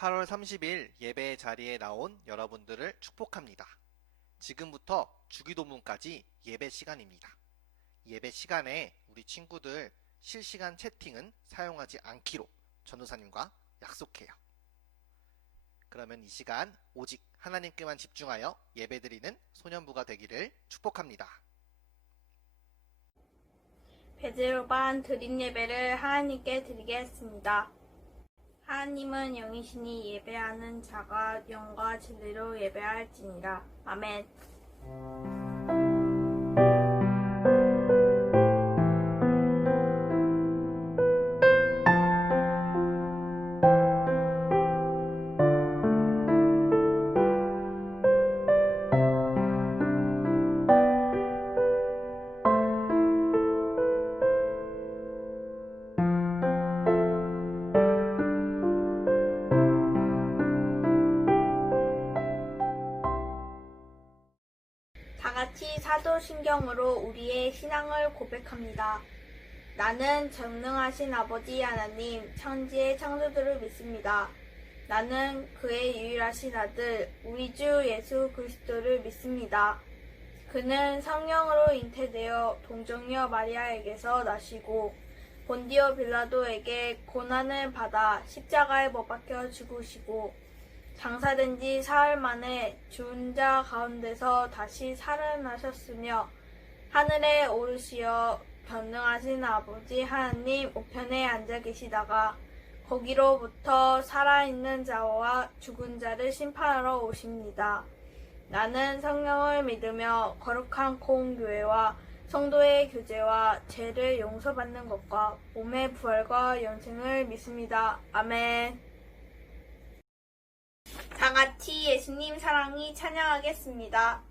8월 30일 예배 자리에 나온 여러분들을 축복합니다. 지금부터 주기도문까지 예배 시간입니다. 예배 시간에 우리 친구들 실시간 채팅은 사용하지 않기로 전도사님과 약속해요. 그러면 이 시간 오직 하나님께만 집중하여 예배드리는 소년부가 되기를 축복합니다. 베드로반 드린 예배를 하나님께 드리겠습니다. 하나님은 영이시니 예배하는 자가 영과 진리로 예배할지니라. 아멘. 다같이 사도신경으로 우리의 신앙을 고백합니다. 나는 전능하신 아버지 하나님, 천지의 창조주를 믿습니다. 나는 그의 유일하신 아들, 우리 주 예수 그리스도를 믿습니다. 그는 성령으로 잉태되어 동정녀 마리아에게서 나시고 본디오 빌라도에게 고난을 받아 십자가에 못 박혀 죽으시고 장사된 지 사흘 만에 죽은 자 가운데서 다시 살아나셨으며 하늘에 오르시어 전능하신 아버지 하나님 우편에 앉아 계시다가 거기로부터 살아있는 자와 죽은 자를 심판하러 오십니다. 나는 성령을 믿으며 거룩한 공교회와 성도의 교제와 죄를 용서받는 것과 몸의 부활과 영생을 믿습니다. 아멘. 다 같이 예수님 사랑이 찬양하겠습니다.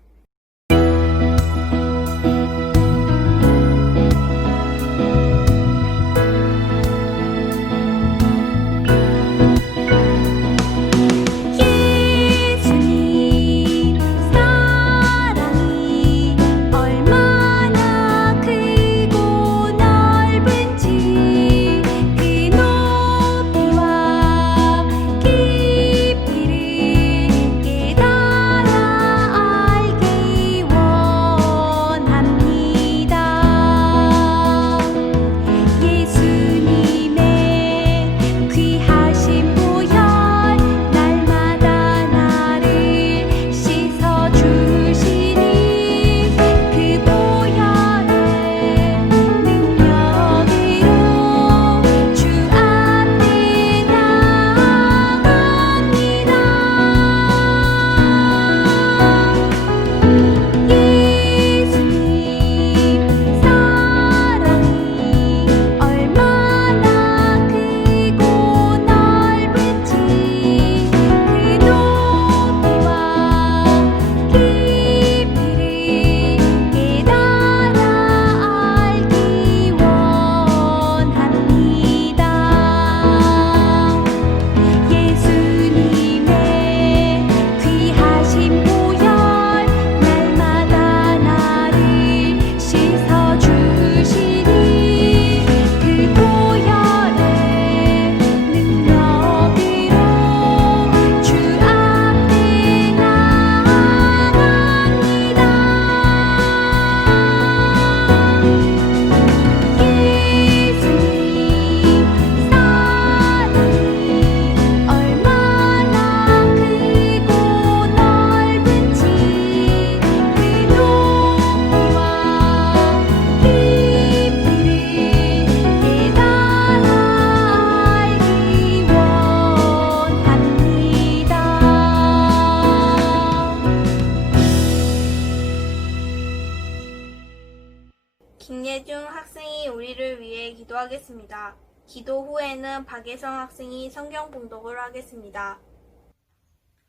김예중 학생이 우리를 위해 기도하겠습니다. 기도 후에는 박예성 학생이 성경 봉독을 하겠습니다.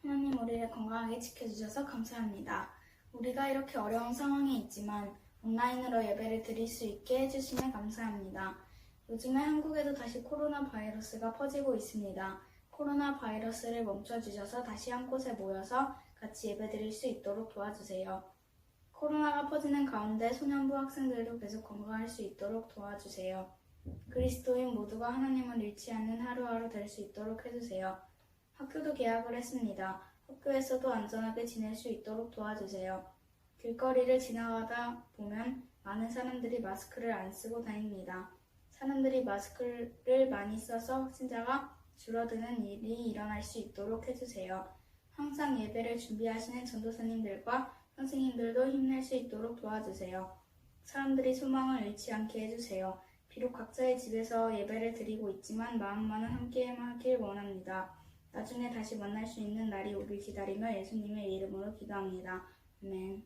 하나님 우리를 건강하게 지켜주셔서 감사합니다. 우리가 이렇게 어려운 상황에 있지만 온라인으로 예배를 드릴 수 있게 해주시면 감사합니다. 요즘에 한국에도 다시 코로나 바이러스가 퍼지고 있습니다. 코로나 바이러스를 멈춰주셔서 다시 한 곳에 모여서 같이 예배 드릴 수 있도록 도와주세요. 코로나가 퍼지는 가운데 소년부 학생들도 계속 건강할 수 있도록 도와주세요. 그리스도인 모두가 하나님을 잃지 않는 하루하루 될 수 있도록 해주세요. 학교도 개학을 했습니다. 학교에서도 안전하게 지낼 수 있도록 도와주세요. 길거리를 지나가다 보면 많은 사람들이 마스크를 안 쓰고 다닙니다. 사람들이 마스크를 많이 써서 확진자가 줄어드는 일이 일어날 수 있도록 해주세요. 항상 예배를 준비하시는 전도사님들과 선생님들도 힘낼 수 있도록 도와주세요. 사람들이 소망을 잃지 않게 해주세요. 비록 각자의 집에서 예배를 드리고 있지만 마음만은 함께 하길 원합니다. 나중에 다시 만날 수 있는 날이 오길 기다리며 예수님의 이름으로 기도합니다. 아멘.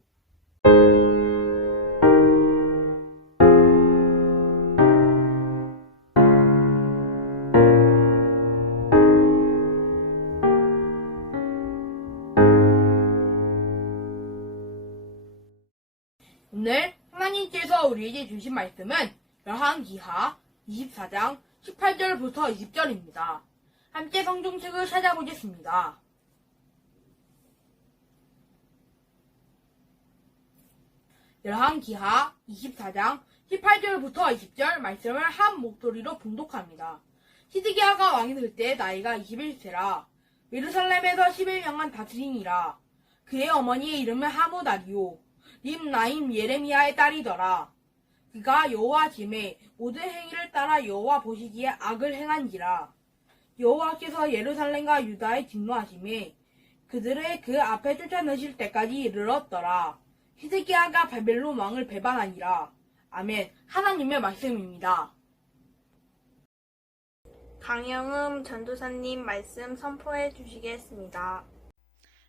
오늘 하나님께서 우리에게 주신 말씀은 열왕기하 24장 18절부터 20절입니다. 함께 성경책을 찾아보겠습니다. 열왕기하 24장 18절부터 20절 말씀을 한 목소리로 봉독합니다. 시드기야가 왕이 될 때 나이가 21세라. 예루살렘에서 11년간 다스리니라. 그의 어머니의 이름은 하무다리요 림나임 예레미야의 딸이더라. 그가 여호와 짐의 모든 행위를 따라 여호와 보시기에 악을 행한지라. 여호와께서 예루살렘과 유다에 진노하심에 그들을 그 앞에 쫓아내실 때까지 이르렀더라. 히스기야가 바벨론 왕을 배반하니라. 아멘. 하나님의 말씀입니다. 강영음 전도사님 말씀 선포해 주시겠습니다.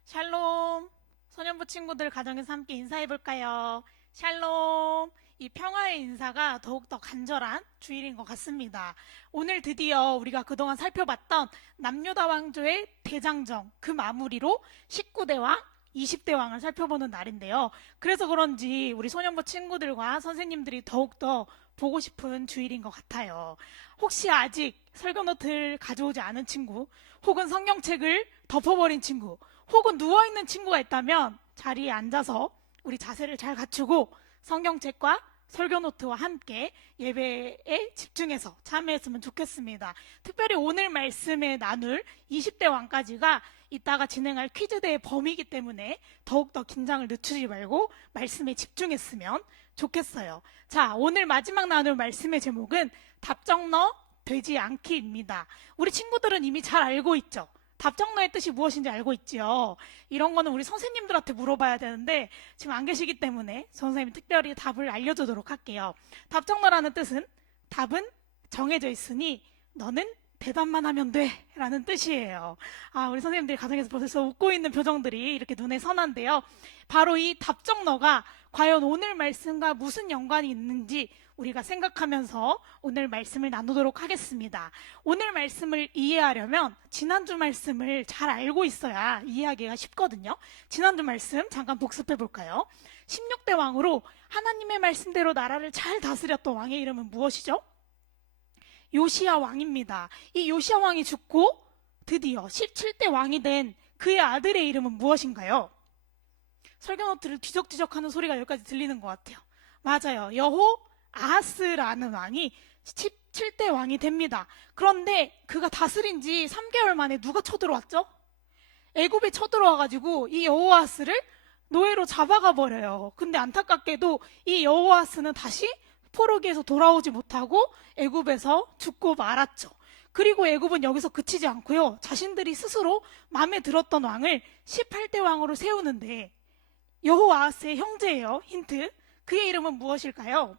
샬롬. 소년부 친구들 가정에서 함께 인사해볼까요? 샬롬. 이 평화의 인사가 더욱더 간절한 주일인 것 같습니다. 오늘 드디어 우리가 그동안 살펴봤던 남유다 왕조의 대장정, 그 마무리로 19대 왕, 20대 왕을 살펴보는 날인데요. 그래서 그런지 우리 소년부 친구들과 선생님들이 더욱더 보고 싶은 주일인 것 같아요. 혹시 아직 설교 노트를 가져오지 않은 친구, 혹은 성경책을 덮어버린 친구, 혹은 누워있는 친구가 있다면 자리에 앉아서 우리 자세를 잘 갖추고 성경책과 설교 노트와 함께 예배에 집중해서 참여했으면 좋겠습니다. 특별히 오늘 말씀에 나눌 20대 왕까지가 이따가 진행할 퀴즈대의 범위이기 때문에 더욱더 긴장을 늦추지 말고 말씀에 집중했으면 좋겠어요. 자, 오늘 마지막 나눌 말씀의 제목은 답정너 되지 않기입니다. 우리 친구들은 이미 잘 알고 있죠? 답정너의 뜻이 무엇인지 알고 있지요. 이런 거는 우리 선생님들한테 물어봐야 되는데 지금 안 계시기 때문에 선생님이 특별히 답을 알려주도록 할게요. 답정너라는 뜻은 답은 정해져 있으니 너는 대답만 하면 돼 라는 뜻이에요. 우리 선생님들이 가정에서 벌써 웃고 있는 표정들이 이렇게 눈에 선한데요. 바로 이 답정너가 과연 오늘 말씀과 무슨 연관이 있는지 우리가 생각하면서 오늘 말씀을 나누도록 하겠습니다. 오늘 말씀을 이해하려면 지난주 말씀을 잘 알고 있어야 이해하기가 쉽거든요. 지난주 말씀 잠깐 복습해 볼까요? 16대 왕으로 하나님의 말씀대로 나라를 잘 다스렸던 왕의 이름은 무엇이죠? 요시야 왕입니다. 이 요시야 왕이 죽고 드디어 17대 왕이 된 그의 아들의 이름은 무엇인가요? 설교노트를 뒤적뒤적하는 소리가 여기까지 들리는 것 같아요. 맞아요. 여호아하스라는 왕이 17대 왕이 됩니다. 그런데 그가 다스린 지 3개월 만에 누가 쳐들어왔죠? 애굽에 쳐들어와가지고 이 여호아하스를 노예로 잡아가 버려요. 근데 안타깝게도 이 여호아하스는 다시 포로기에서 돌아오지 못하고 애굽에서 죽고 말았죠. 그리고 애굽은 여기서 그치지 않고요. 자신들이 스스로 마음에 들었던 왕을 18대 왕으로 세우는데 여호아하스의 형제예요. 힌트. 그의 이름은 무엇일까요?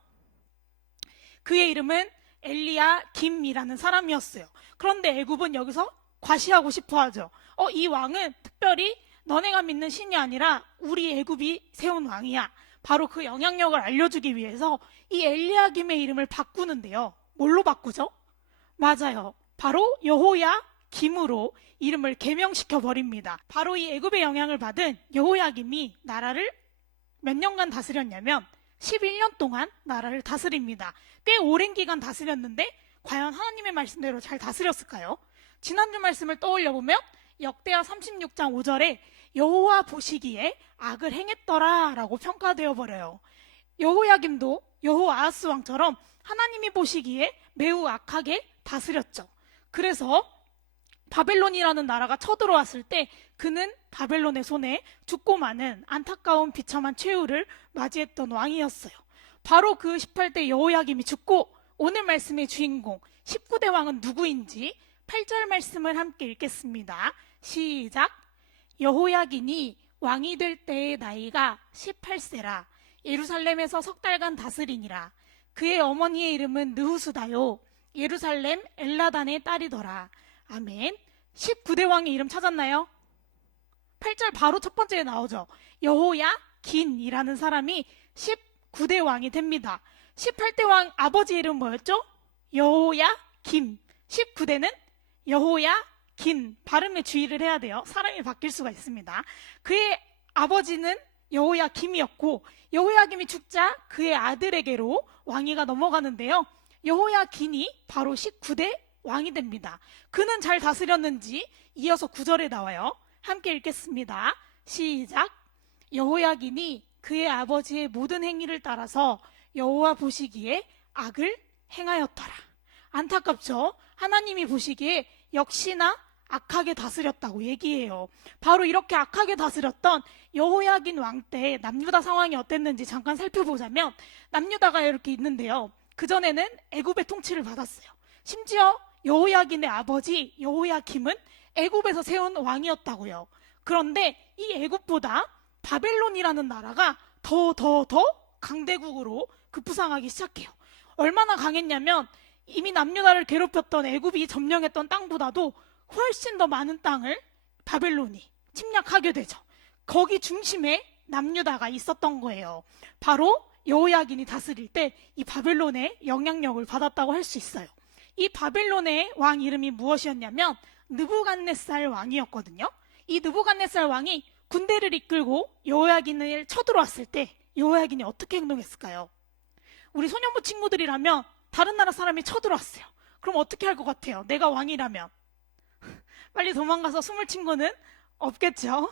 그의 이름은 엘리야김이라는 사람이었어요. 그런데 애굽은 여기서 과시하고 싶어 하죠. 이 왕은 특별히 너네가 믿는 신이 아니라 우리 애굽이 세운 왕이야. 바로 그 영향력을 알려주기 위해서 이 엘리야김의 이름을 바꾸는데요. 뭘로 바꾸죠? 맞아요. 바로 여호야김으로 이름을 개명시켜 버립니다. 바로 이 애굽의 영향을 받은 여호야김이 나라를 몇 년간 다스렸냐면 11년 동안 나라를 다스립니다. 꽤 오랜 기간 다스렸는데 과연 하나님의 말씀대로 잘 다스렸을까요? 지난주 말씀을 떠올려보면 역대하 36장 5절에 여호와 보시기에 악을 행했더라 라고 평가되어 버려요. 여호야김도 여호아하스 왕처럼 하나님이 보시기에 매우 악하게 다스렸죠. 그래서 바벨론이라는 나라가 쳐들어왔을 때 그는 바벨론의 손에 죽고 마는 안타까운 비참한 최후를 맞이했던 왕이었어요. 바로 그 18대 여호야김이 죽고 오늘 말씀의 주인공 19대 왕은 누구인지 8절 말씀을 함께 읽겠습니다. 시작. 여호야긴이 왕이 될 때의 나이가 18세라. 예루살렘에서 석 달간 다스리니라. 그의 어머니의 이름은 느후수다요. 예루살렘 엘라단의 딸이더라. 아멘. 19대 왕의 이름 찾았나요? 8절 바로 첫 번째에 나오죠. 여호야긴이라는 사람이 19대 왕이 됩니다. 18대 왕 아버지 이름 뭐였죠? 여호야김. 19대는 여호야긴. 발음에 주의를 해야 돼요. 사람이 바뀔 수가 있습니다. 그의 아버지는 여호야김이었고 여호야김이 죽자 그의 아들에게로 왕위가 넘어가는데요. 여호야긴이 바로 19대 왕이 됩니다. 그는 잘 다스렸는지 이어서 9절에 나와요. 함께 읽겠습니다. 시작. 여호야긴이 그의 아버지의 모든 행위를 따라서 여호와 보시기에 악을 행하였더라. 안타깝죠? 하나님이 보시기에 역시나 악하게 다스렸다고 얘기해요. 바로 이렇게 악하게 다스렸던 여호야긴 왕 때 남유다 상황이 어땠는지 잠깐 살펴보자면 남유다가 이렇게 있는데요. 그전에는 애굽의 통치를 받았어요. 심지어 여호야긴의 아버지 여호야김은 애굽에서 세운 왕이었다고요. 그런데 이 애굽보다 바벨론이라는 나라가 더 강대국으로 급부상하기 시작해요. 얼마나 강했냐면 이미 남유다를 괴롭혔던 애굽이 점령했던 땅보다도 훨씬 더 많은 땅을 바벨론이 침략하게 되죠. 거기 중심에 남유다가 있었던 거예요. 바로 여호야긴이 다스릴 때 이 바벨론의 영향력을 받았다고 할 수 있어요. 이 바벨론의 왕 이름이 무엇이었냐면 느부갓네살 왕이었거든요. 이 느부갓네살 왕이 군대를 이끌고 여호야긴을 쳐들어왔을 때 여호야긴이 어떻게 행동했을까요? 우리 소년부 친구들이라면 다른 나라 사람이 쳐들어왔어요. 그럼 어떻게 할 것 같아요? 내가 왕이라면 빨리 도망가서 숨을 친구는 없겠죠.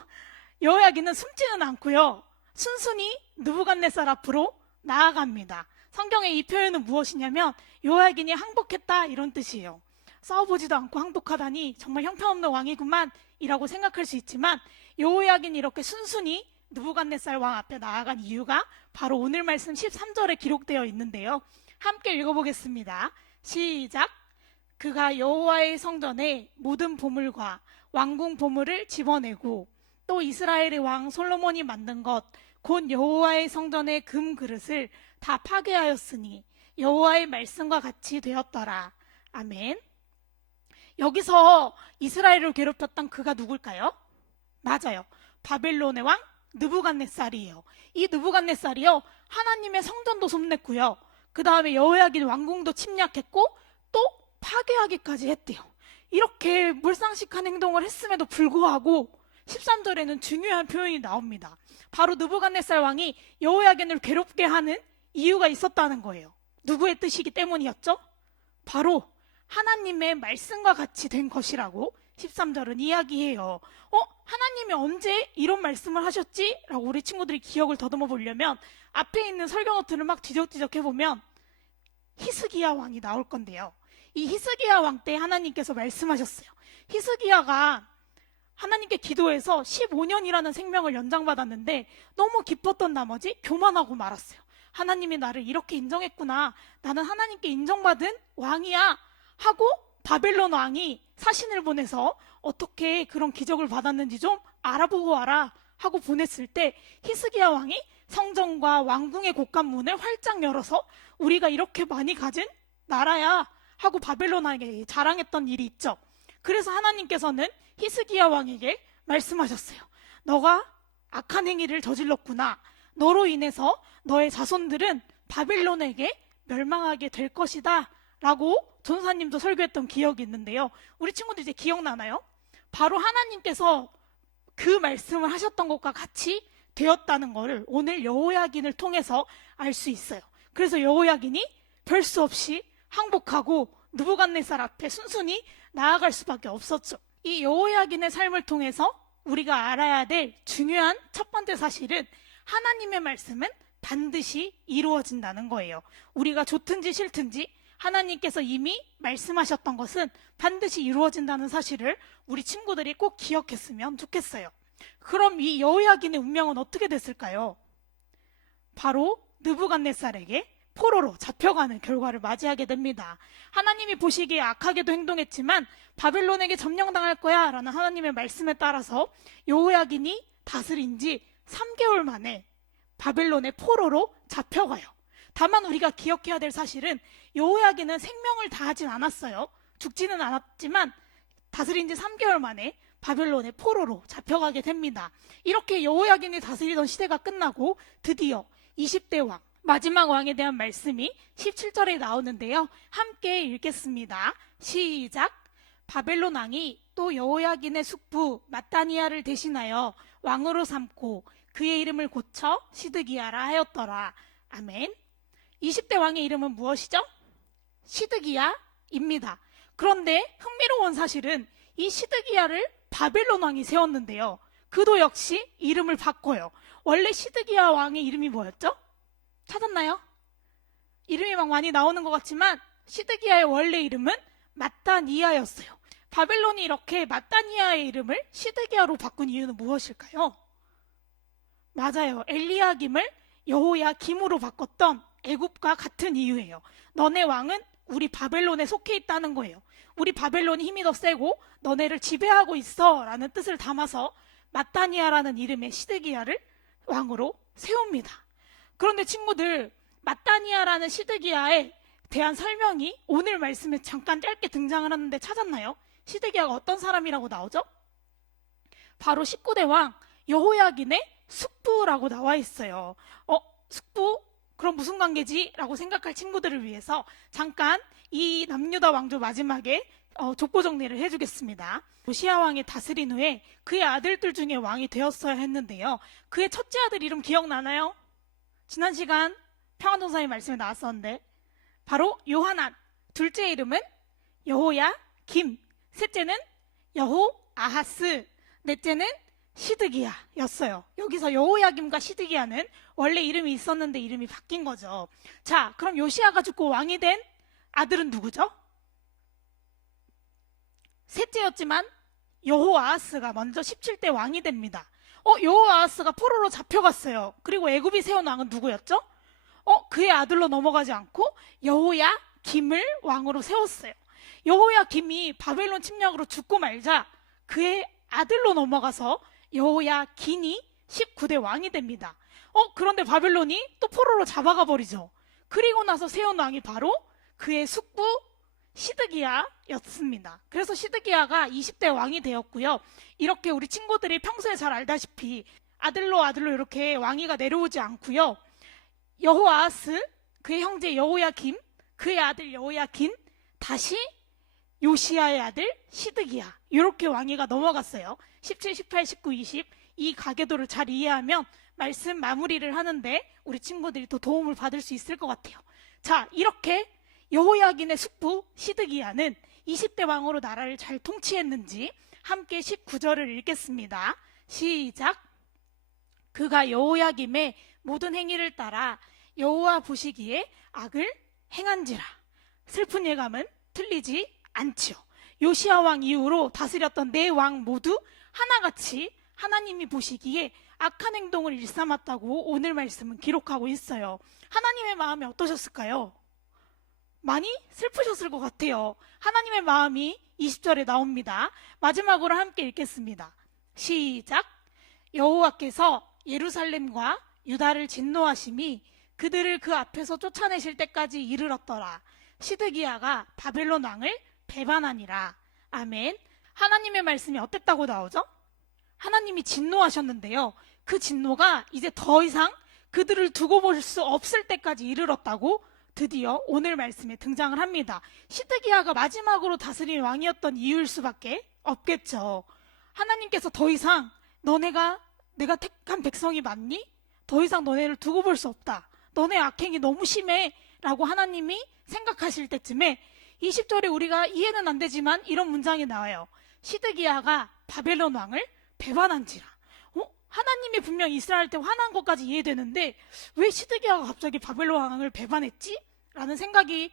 여호야긴은 숨지는 않고요. 순순히 느부갓네살 앞으로 나아갑니다. 성경의 이 표현은 무엇이냐면 여호야긴이 항복했다 이런 뜻이에요. 싸워보지도 않고 항복하다니 정말 형편없는 왕이구만 이라고 생각할 수 있지만 여호야긴이 이렇게 순순히 느부갓네살 왕 앞에 나아간 이유가 바로 오늘 말씀 13절에 기록되어 있는데요. 함께 읽어보겠습니다. 시작. 그가 여호와의 성전에 모든 보물과 왕궁 보물을 집어내고 또 이스라엘의 왕 솔로몬이 만든 것 곧 여호와의 성전의 금 그릇을 다 파괴하였으니 여호와의 말씀과 같이 되었더라. 아멘. 여기서 이스라엘을 괴롭혔던 그가 누굴까요? 맞아요. 바벨론의 왕 느부갓네살이에요. 이 느부갓네살이요 하나님의 성전도 솜냈고요. 그 다음에 여호야긴 왕궁도 침략했고 또 파괴하기까지 했대요. 이렇게 몰상식한 행동을 했음에도 불구하고 13절에는 중요한 표현이 나옵니다. 바로 느부갓네살 왕이 여호야긴을 괴롭게 하는 이유가 있었다는 거예요. 누구의 뜻이기 때문이었죠? 바로 하나님의 말씀과 같이 된 것이라고 13절은 이야기해요. 하나님이 언제 이런 말씀을 하셨지? 라고 우리 친구들이 기억을 더듬어 보려면 앞에 있는 설교 노트를 막 뒤적뒤적 해보면 히스기야 왕이 나올 건데요. 이 히스기야 왕 때 하나님께서 말씀하셨어요. 히스기야가 하나님께 기도해서 15년이라는 생명을 연장받았는데 너무 기뻤던 나머지 교만하고 말았어요. 하나님이 나를 이렇게 인정했구나. 나는 하나님께 인정받은 왕이야. 하고 바벨론 왕이 사신을 보내서 어떻게 그런 기적을 받았는지 좀 알아보고 와라 하고 보냈을 때 히스기야 왕이 성전과 왕궁의 곳간문을 활짝 열어서 우리가 이렇게 많이 가진 나라야 하고 바벨론 왕에게 자랑했던 일이 있죠. 그래서 하나님께서는 히스기야 왕에게 말씀하셨어요. 너가 악한 행위를 저질렀구나. 너로 인해서 너의 자손들은 바벨론에게 멸망하게 될 것이다 라고 전사님도 설교했던 기억이 있는데요. 우리 친구들 이제 기억나나요? 바로 하나님께서 그 말씀을 하셨던 것과 같이 되었다는 것을 오늘 여호야긴을 통해서 알 수 있어요. 그래서 여호야긴이 별 수 없이 항복하고 느부갓네살 앞에 순순히 나아갈 수밖에 없었죠. 이 여호야긴의 삶을 통해서 우리가 알아야 될 중요한 첫 번째 사실은 하나님의 말씀은 반드시 이루어진다는 거예요. 우리가 좋든지 싫든지 하나님께서 이미 말씀하셨던 것은 반드시 이루어진다는 사실을 우리 친구들이 꼭 기억했으면 좋겠어요. 그럼 이 여호야긴의 운명은 어떻게 됐을까요? 바로 느부갓네살에게 포로로 잡혀가는 결과를 맞이하게 됩니다. 하나님이 보시기에 악하게도 행동했지만 바벨론에게 점령당할 거야 라는 하나님의 말씀에 따라서 여호야긴이 다스린 지 3개월 만에 바벨론의 포로로 잡혀가요. 다만 우리가 기억해야 될 사실은 여호야긴은 생명을 다하진 않았어요. 죽지는 않았지만 다스린 지 3개월 만에 바벨론의 포로로 잡혀가게 됩니다. 이렇게 여호야긴이 다스리던 시대가 끝나고 드디어 20대 왕, 마지막 왕에 대한 말씀이 17절에 나오는데요. 함께 읽겠습니다. 시작! 바벨론 왕이 또 여호야긴의 숙부 마따니아를 대신하여 왕으로 삼고 그의 이름을 고쳐 시드기야라 하였더라. 아멘. 20대 왕의 이름은 무엇이죠? 시드기야입니다. 그런데 흥미로운 사실은 이 시드기야를 바벨론 왕이 세웠는데요. 그도 역시 이름을 바꿔요. 원래 시드기야 왕의 이름이 뭐였죠? 찾았나요? 이름이 막 많이 나오는 것 같지만 시드기야의 원래 이름은 마따니아였어요. 바벨론이 이렇게 마따니아의 이름을 시드기야로 바꾼 이유는 무엇일까요? 맞아요. 엘리야김을 여호야김으로 바꿨던 애굽과 같은 이유예요. 너네 왕은 우리 바벨론에 속해 있다는 거예요. 우리 바벨론이 힘이 더 세고 너네를 지배하고 있어 라는 뜻을 담아서 마따니아라는 이름의 시드기야를 왕으로 세웁니다. 그런데 친구들, 마따니아라는 시드기야에 대한 설명이 오늘 말씀에 잠깐 짧게 등장을 하는데 찾았나요? 시드기야가 어떤 사람이라고 나오죠? 바로 19대 왕 여호야긴의 숙부라고 나와 있어요. 숙부? 그럼 무슨 관계지? 라고 생각할 친구들을 위해서 잠깐 이 남유다 왕조 마지막에 족보 정리를 해주겠습니다. 요시야 왕이 다스린 후에 그의 아들들 중에 왕이 되었어야 했는데요. 그의 첫째 아들 이름 기억나나요? 지난 시간 평안동사의 말씀에 나왔었는데 바로 요하난, 둘째 이름은 여호야김, 셋째는 여호아하스, 넷째는 시드기야였어요. 여기서 여호야김과 시드기야는 원래 이름이 있었는데 이름이 바뀐 거죠. 자, 그럼 요시야가 죽고 왕이 된 아들은 누구죠? 셋째였지만 여호아하스가 먼저 17대 왕이 됩니다. 여호아하스가 포로로 잡혀갔어요. 그리고 애굽이 세운 왕은 누구였죠? 그의 아들로 넘어가지 않고 여호야김을 왕으로 세웠어요. 여호야김이 바벨론 침략으로 죽고 말자 그의 아들로 넘어가서 여호야긴이 19대 왕이 됩니다. 그런데 바벨론이 또 포로로 잡아가 버리죠. 그리고 나서 세운 왕이 바로 그의 숙부 시드기야였습니다. 그래서 시드기야가 20대 왕이 되었고요. 이렇게 우리 친구들이 평소에 잘 알다시피 아들로 이렇게 왕위가 내려오지 않고요. 여호아하스, 그의 형제 여호야김, 그의 아들 여호야긴, 다시 요시야의 아들 시드기야, 이렇게 왕위가 넘어갔어요. 17, 18, 19, 20 이 가계도를 잘 이해하면 말씀 마무리를 하는데 우리 친구들이 더 도움을 받을 수 있을 것 같아요. 자, 이렇게 여호야긴의 숙부 시드기야는 20대 왕으로 나라를 잘 통치했는지 함께 19절을 읽겠습니다. 시작! 그가 여호야김의 모든 행위를 따라 여호와 보시기에 악을 행한지라. 슬픈 예감은 틀리지 않지요. 요시야 왕 이후로 다스렸던 네 왕 모두 하나같이 하나님이 보시기에 악한 행동을 일삼았다고 오늘 말씀은 기록하고 있어요. 하나님의 마음이 어떠셨을까요? 많이 슬프셨을 것 같아요. 하나님의 마음이 20절에 나옵니다. 마지막으로 함께 읽겠습니다. 시작! 여호와께서 예루살렘과 유다를 진노하심이 그들을 그 앞에서 쫓아내실 때까지 이르렀더라. 시드기야가 바벨론 왕을 배반하니라. 아멘. 하나님의 말씀이 어땠다고 나오죠? 하나님이 진노하셨는데요. 그 진노가 이제 더 이상 그들을 두고 볼 수 없을 때까지 이르렀다고 드디어 오늘 말씀에 등장을 합니다. 시드기야가 마지막으로 다스린 왕이었던 이유일 수밖에 없겠죠. 하나님께서 더 이상 너네가 내가 택한 백성이 맞니? 더 이상 너네를 두고 볼 수 없다. 너네 악행이 너무 심해 라고 하나님이 생각하실 때쯤에 20절에 우리가 이해는 안 되지만 이런 문장이 나와요. 시드기야가 바벨론 왕을 배반한지라. 하나님이 분명 이스라엘 때 화난 것까지 이해되는데 왜 시드기야가 갑자기 바벨론 왕을 배반했지? 라는 생각이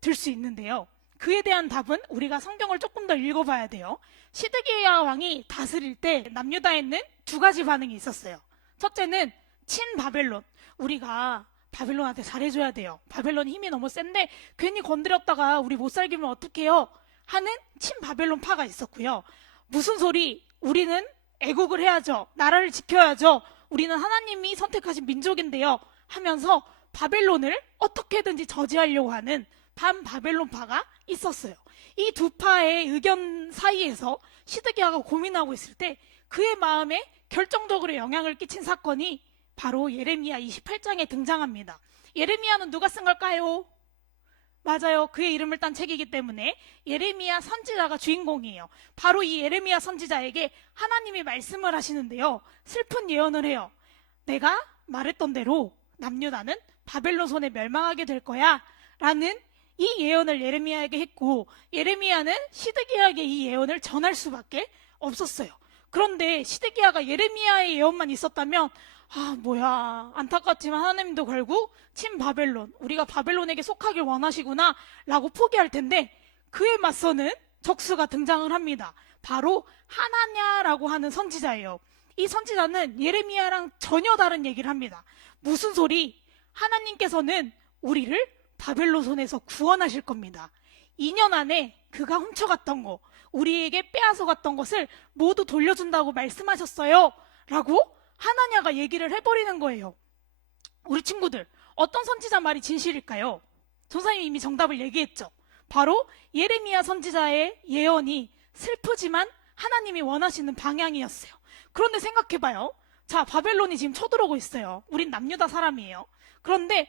들 수 있는데요. 그에 대한 답은 우리가 성경을 조금 더 읽어봐야 돼요. 시드기야 왕이 다스릴 때 남유다에는 두 가지 반응이 있었어요. 첫째는 친바벨론. 우리가 바벨론한테 잘해줘야 돼요. 바벨론 힘이 너무 센데 괜히 건드렸다가 우리 못 살기면 어떡해요? 하는 친바벨론 파가 있었고요. 무슨 소리? 우리는 애국을 해야죠. 나라를 지켜야죠. 우리는 하나님이 선택하신 민족인데요. 하면서 바벨론을 어떻게든지 저지하려고 하는 반바벨론파가 있었어요. 이 두 파의 의견 사이에서 시드기야가 고민하고 있을 때 그의 마음에 결정적으로 영향을 끼친 사건이 바로 예레미야 28장에 등장합니다. 예레미야는 누가 쓴 걸까요? 맞아요. 그의 이름을 딴 책이기 때문에 예레미야 선지자가 주인공이에요. 바로 이 예레미야 선지자에게 하나님이 말씀을 하시는데요. 슬픈 예언을 해요. 내가 말했던 대로 남유다는 바벨론 손에 멸망하게 될 거야 라는 이 예언을 예레미야에게 했고, 예레미야는 시드기야에게 이 예언을 전할 수밖에 없었어요. 그런데 시드기야가 예레미야의 예언만 있었다면 뭐야, 안타깝지만 하나님도 결국 친바벨론, 우리가 바벨론에게 속하길 원하시구나 라고 포기할 텐데, 그에 맞서는 적수가 등장을 합니다. 바로 하나냐라고 하는 선지자예요. 이 선지자는 예레미야랑 전혀 다른 얘기를 합니다. 무슨 소리? 하나님께서는 우리를 바벨론 손에서 구원하실 겁니다. 2년 안에 그가 훔쳐갔던 거, 우리에게 빼앗아갔던 것을 모두 돌려준다고 말씀하셨어요 라고 하나냐가 얘기를 해버리는 거예요. 우리 친구들, 어떤 선지자 말이 진실일까요? 전사님이 이미 정답을 얘기했죠. 바로 예레미야 선지자의 예언이 슬프지만 하나님이 원하시는 방향이었어요. 그런데 생각해봐요. 자, 바벨론이 지금 쳐들어오고 있어요. 우린 남유다 사람이에요. 그런데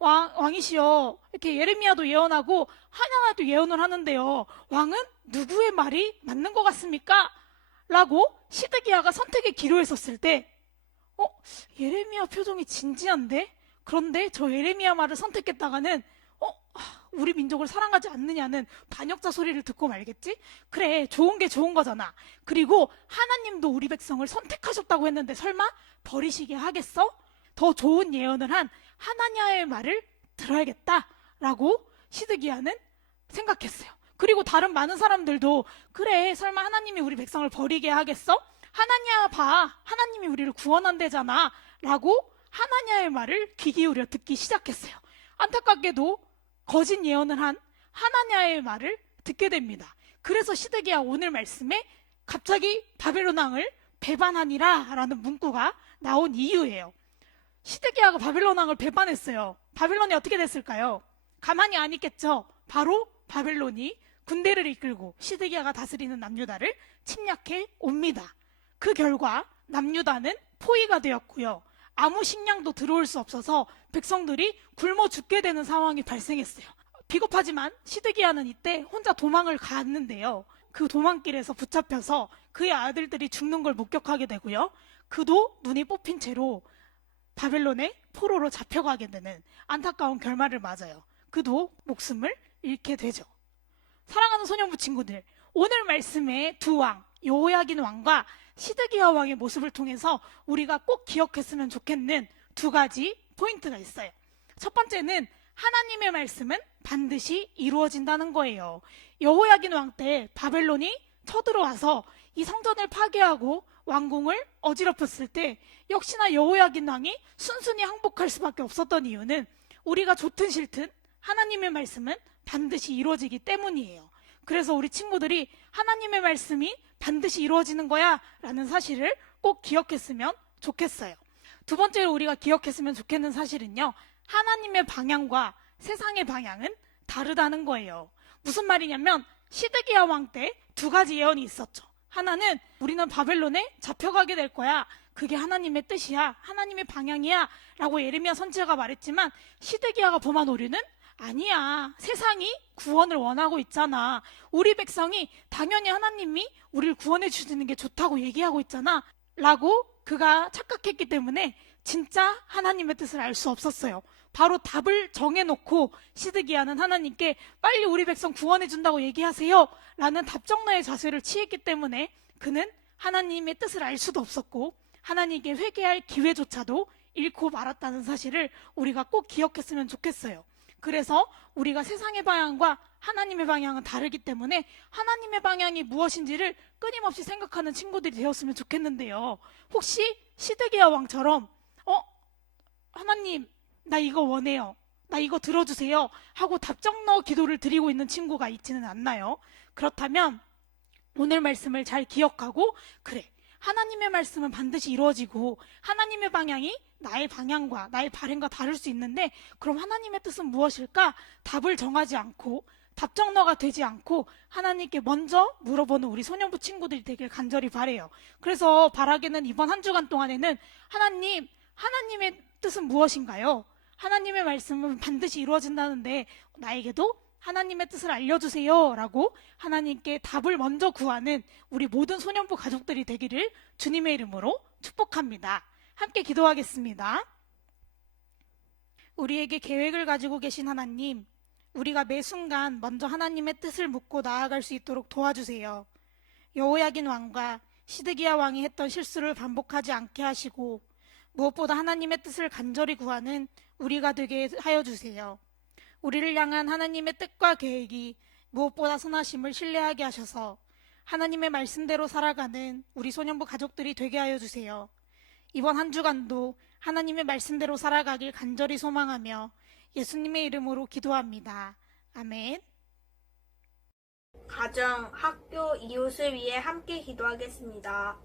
왕이시여, 이렇게 예레미야도 예언하고 하나냐도 예언을 하는데요. 왕은 누구의 말이 맞는 것 같습니까? 라고 시드기야가 선택의 기로에 섰을 때 예레미야 표정이 진지한데? 그런데 저 예레미야 말을 선택했다가는 우리 민족을 사랑하지 않느냐는 반역자 소리를 듣고 말겠지? 그래, 좋은 게 좋은 거잖아. 그리고 하나님도 우리 백성을 선택하셨다고 했는데 설마 버리시게 하겠어? 더 좋은 예언을 한 하나냐의 말을 들어야겠다라고 시드기야는 생각했어요. 그리고 다른 많은 사람들도 그래, 설마 하나님이 우리 백성을 버리게 하겠어? 하나냐 봐, 하나님이 우리를 구원한대잖아 라고 하나냐의 말을 귀 기울여 듣기 시작했어요. 안타깝게도 거짓 예언을 한 하나냐의 말을 듣게 됩니다. 그래서 시드기야 오늘 말씀에 갑자기 바벨론 왕을 배반하니라 라는 문구가 나온 이유예요. 시드기야가 바벨론 왕을 배반했어요. 바벨론이 어떻게 됐을까요? 가만히 안 있겠죠. 바로 바벨론이 군대를 이끌고 시드기야가 다스리는 남유다를 침략해 옵니다. 그 결과 남유다는 포위가 되었고요. 아무 식량도 들어올 수 없어서 백성들이 굶어 죽게 되는 상황이 발생했어요. 비겁하지만 시드기야는 이때 혼자 도망을 갔는데요. 그 도망길에서 붙잡혀서 그의 아들들이 죽는 걸 목격하게 되고요. 그도 눈이 뽑힌 채로 바벨론의 포로로 잡혀가게 되는 안타까운 결말을 맞아요. 그도 목숨을 잃게 되죠. 사랑하는 소년부 친구들, 오늘 말씀의 두 왕, 여호야긴 왕과 시드기야 왕의 모습을 통해서 우리가 꼭 기억했으면 좋겠는 두 가지 포인트가 있어요. 첫 번째는 하나님의 말씀은 반드시 이루어진다는 거예요. 여호야긴 왕 때 바벨론이 쳐들어와서 이 성전을 파괴하고 왕궁을 어지럽혔을 때 역시나 여호야긴 왕이 순순히 항복할 수밖에 없었던 이유는 우리가 좋든 싫든 하나님의 말씀은 반드시 이루어지기 때문이에요. 그래서 우리 친구들이 하나님의 말씀이 반드시 이루어지는 거야 라는 사실을 꼭 기억했으면 좋겠어요. 두 번째로 우리가 기억했으면 좋겠는 사실은요, 하나님의 방향과 세상의 방향은 다르다는 거예요. 무슨 말이냐면 시드기야 왕 때 두 가지 예언이 있었죠. 하나는 우리는 바벨론에 잡혀가게 될 거야, 그게 하나님의 뜻이야, 하나님의 방향이야 라고 예레미야 선지자가 말했지만 시드기야가 범한 오류는 아니야, 세상이 구원을 원하고 있잖아, 우리 백성이 당연히 하나님이 우리를 구원해 주시는 게 좋다고 얘기하고 있잖아 라고 그가 착각했기 때문에 진짜 하나님의 뜻을 알 수 없었어요. 바로 답을 정해놓고 시드기야는 하나님께 빨리 우리 백성 구원해 준다고 얘기하세요 라는 답정너의 자세를 취했기 때문에 그는 하나님의 뜻을 알 수도 없었고 하나님께 회개할 기회조차도 잃고 말았다는 사실을 우리가 꼭 기억했으면 좋겠어요. 그래서 우리가 세상의 방향과 하나님의 방향은 다르기 때문에 하나님의 방향이 무엇인지를 끊임없이 생각하는 친구들이 되었으면 좋겠는데요. 혹시 시드기야 왕처럼 하나님, 나 이거 원해요. 나 이거 들어주세요. 하고 답정너 기도를 드리고 있는 친구가 있지는 않나요? 그렇다면 오늘 말씀을 잘 기억하고, 그래, 하나님의 말씀은 반드시 이루어지고 하나님의 방향이 나의 방향과 나의 바램과 다를 수 있는데, 그럼 하나님의 뜻은 무엇일까? 답을 정하지 않고 답정너가 되지 않고 하나님께 먼저 물어보는 우리 소년부 친구들이 되길 간절히 바라요. 그래서 바라기는 이번 한 주간 동안에는 하나님의 뜻은 무엇인가요? 하나님의 말씀은 반드시 이루어진다는데 나에게도 하나님의 뜻을 알려주세요 라고 하나님께 답을 먼저 구하는 우리 모든 소년부 가족들이 되기를 주님의 이름으로 축복합니다. 함께 기도하겠습니다. 우리에게 계획을 가지고 계신 하나님, 우리가 매 순간 먼저 하나님의 뜻을 묻고 나아갈 수 있도록 도와주세요. 여호야긴 왕과 시드기야 왕이 했던 실수를 반복하지 않게 하시고 무엇보다 하나님의 뜻을 간절히 구하는 우리가 되게 하여 주세요. 우리를 향한 하나님의 뜻과 계획이 무엇보다 선하심을 신뢰하게 하셔서 하나님의 말씀대로 살아가는 우리 소년부 가족들이 되게 하여 주세요. 이번 한 주간도 하나님의 말씀대로 살아가길 간절히 소망하며 예수님의 이름으로 기도합니다. 아멘. 가정, 학교, 이웃을 위해 함께 기도하겠습니다.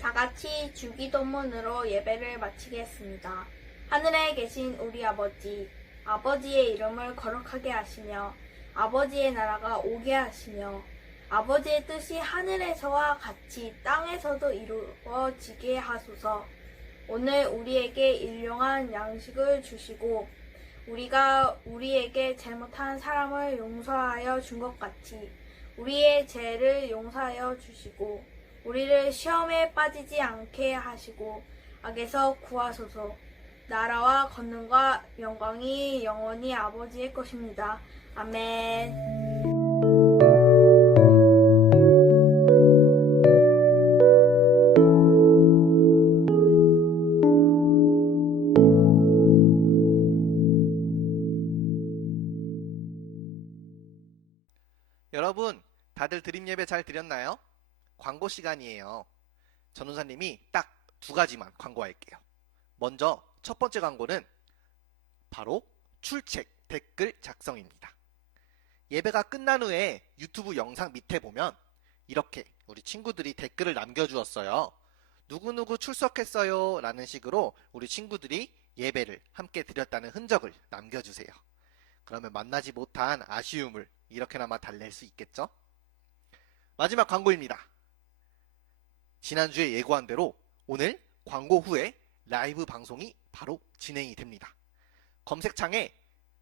다 같이 주기도문으로 예배를 마치겠습니다. 하늘에 계신 우리 아버지, 아버지의 이름을 거룩하게 하시며 아버지의 나라가 오게 하시며 아버지의 뜻이 하늘에서와 같이 땅에서도 이루어지게 하소서. 오늘 우리에게 일용할 양식을 주시고 우리가 우리에게 잘못한 사람을 용서하여 준 것 같이 우리의 죄를 용서하여 주시고 우리를 시험에 빠지지 않게 하시고 악에서 구하소서. 나라와 권능과 영광이 영원히 아버지의 것입니다. 아멘. 여러분, 다들 드림 예배 잘 드렸나요? 광고 시간이에요. 전우사님이 딱 두 가지만 광고할게요. 먼저 첫 번째 광고는 바로 출첵 댓글 작성입니다. 예배가 끝난 후에 유튜브 영상 밑에 보면 이렇게 우리 친구들이 댓글을 남겨주었어요. 누구누구 출석했어요 라는 식으로 우리 친구들이 예배를 함께 드렸다는 흔적을 남겨주세요. 그러면 만나지 못한 아쉬움을 이렇게나마 달랠 수 있겠죠? 마지막 광고입니다. 지난주에 예고한 대로 오늘 광고 후에 라이브 방송이 바로 진행이 됩니다. 검색창에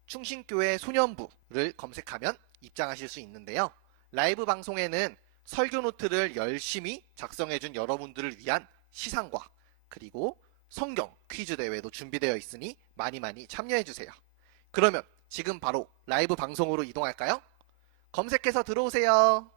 충신교회 소년부를 검색하면 입장하실 수 있는데요. 라이브 방송에는 설교 노트를 열심히 작성해준 여러분들을 위한 시상과 그리고 성경 퀴즈 대회도 준비되어 있으니 많이 참여해주세요. 그러면 지금 바로 라이브 방송으로 이동할까요? 검색해서 들어오세요.